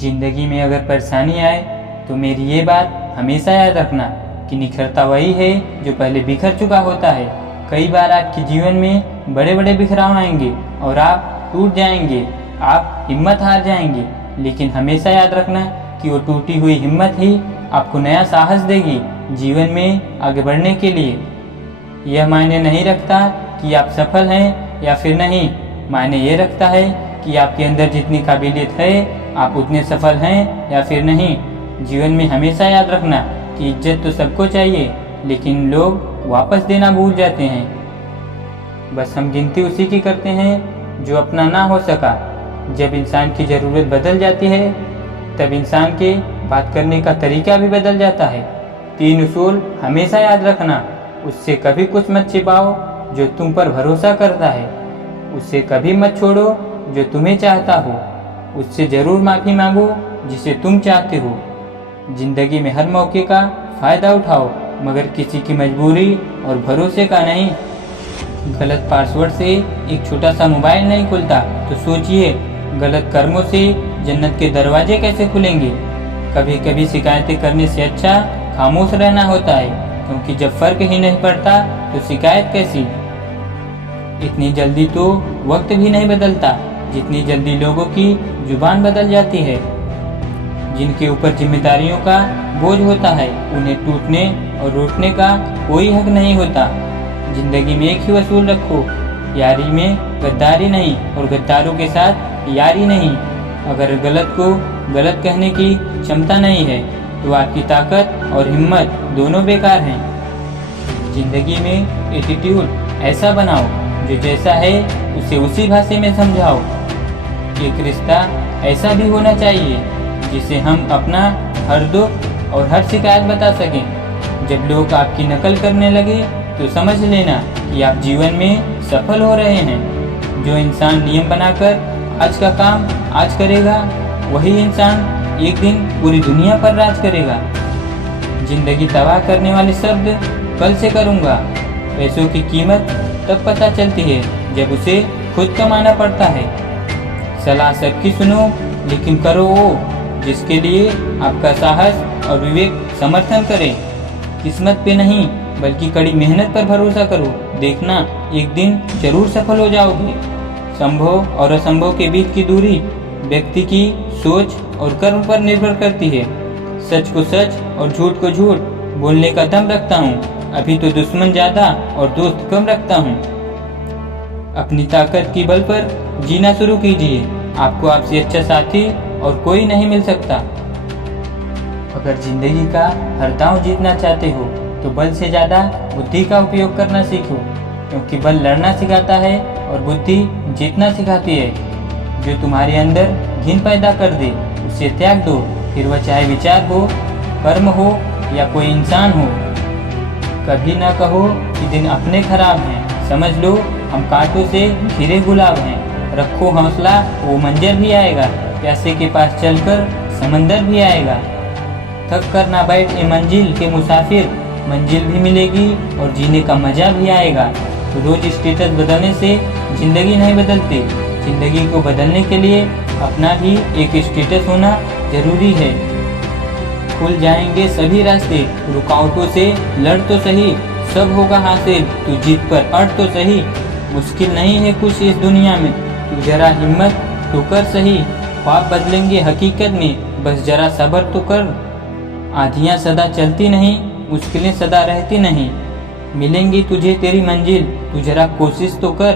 जिंदगी में अगर परेशानी आए तो मेरी ये बात हमेशा याद रखना कि निखरता वही है जो पहले बिखर चुका होता है। कई बार आपके जीवन में बड़े बड़े बिखराव आएंगे और आप टूट जाएंगे, आप हिम्मत हार जाएंगे, लेकिन हमेशा याद रखना कि वो टूटी हुई हिम्मत ही आपको नया साहस देगी जीवन में आगे बढ़ने के लिए। यह मायने नहीं रखता कि आप सफल हैं या फिर नहीं, मायने ये रखता है कि आपके अंदर जितनी काबिलियत है आप उतने सफल हैं या फिर नहीं। जीवन में हमेशा याद रखना कि इज्जत तो सबको चाहिए, लेकिन लोग वापस देना भूल जाते हैं। बस हम गिनती उसी की करते हैं जो अपना ना हो सका। जब इंसान की ज़रूरत बदल जाती है तब इंसान के बात करने का तरीका भी बदल जाता है। 3 उसूल हमेशा याद रखना। उससे कभी कुछ मत छिपाओ जो तुम पर भरोसा करता है, उससे कभी मत छोड़ो जो तुम्हें चाहता हो, उससे ज़रूर माफ़ी मांगो जिसे तुम चाहते हो। जिंदगी में हर मौके का फ़ायदा उठाओ, मगर किसी की मजबूरी और भरोसे का नहीं। गलत पासवर्ड से एक छोटा सा मोबाइल नहीं खुलता, तो सोचिए गलत कर्मों से जन्नत के दरवाजे कैसे खुलेंगे। कभी कभी शिकायतें करने से अच्छा खामोश रहना होता है, क्योंकि जब फर्क ही नहीं पड़ता तो शिकायत कैसी। इतनी जल्दी तो वक्त भी नहीं बदलता जितनी जल्दी लोगों की जुबान बदल जाती है। जिनके ऊपर जिम्मेदारियों का बोझ होता है उन्हें टूटने और रूठने का कोई हक नहीं होता। जिंदगी में एक ही वसूल रखो, यारी में गद्दारी नहीं और गद्दारों के साथ यारी नहीं। अगर गलत को गलत कहने की क्षमता नहीं है तो आपकी ताकत और हिम्मत दोनों बेकार हैं। जिंदगी में एटीट्यूड ऐसा बनाओ जो जैसा है उसे उसी भाषा में समझाओ। एक रिश्ता ऐसा भी होना चाहिए जिसे हम अपना हर दुख और हर शिकायत बता सकें। जब लोग आपकी नकल करने लगे तो समझ लेना कि आप जीवन में सफल हो रहे हैं। जो इंसान नियम बनाकर आज का काम आज करेगा, वही इंसान एक दिन पूरी दुनिया पर राज करेगा। जिंदगी तबाह करने वाले शब्द कल से करूँगा। पैसों की कीमत तब पता चलती है जब उसे खुद कमाना पड़ता है। सलाह सबकी सुनो, लेकिन करो वो जिसके लिए आपका साहस और विवेक समर्थन करे। किस्मत पे नहीं बल्कि कड़ी मेहनत पर भरोसा करो, देखना एक दिन जरूर सफल हो जाओगे। संभव और असंभव के बीच की दूरी व्यक्ति की सोच और कर्म पर निर्भर करती है। सच को सच और झूठ को झूठ बोलने का दम रखता हूँ। अभी तो दुश्मन ज़्यादा और दोस्त कम रखता हूँ। अपनी ताकत की बल पर जीना शुरू कीजिए। आपको आपसे अच्छा साथी और कोई नहीं मिल सकता। अगर जिंदगी का हर दांव जीतना चाहते हो तो बल से ज़्यादा बुद्धि का उपयोग करना सीखो, क्योंकि बल लड़ना सिखाता है और बुद्धि जीतना सिखाती है। जो तुम्हारे अंदर घिन पैदा कर दे उसे त्याग दो, फिर वह चाहे विचार हो, कर्म हो या कोई इंसान हो। कभी ना कहो कि दिन अपने खराब हैं, समझ लो हम कांटों से घिरे गुलाब हैं। रखो हौसला, वो मंजर भी आएगा। प्यासे के पास चलकर समंदर भी आएगा। थक कर ना बैठ ए मंजिल के मुसाफिर, मंजिल भी मिलेगी और जीने का मजा भी आएगा। तो रोज स्टेटस बदलने से जिंदगी नहीं बदलती। जिंदगी को बदलने के लिए अपना भी एक स्टेटस होना जरूरी है। खुल जाएंगे सभी रास्ते, रुकावटों से लड़ तो सही, सब होगा हासिल, तू जीत पर अड़ तो सही। मुश्किल नहीं है कुछ इस दुनिया में, तू जरा हिम्मत तो कर सही। ख्वाब बदलेंगे हकीकत में, बस जरा सब्र तो कर। आंधियाँ सदा चलती नहीं, मुश्किलें सदा रहती नहीं। मिलेंगी तुझे तेरी मंजिल, तू जरा कोशिश तो कर।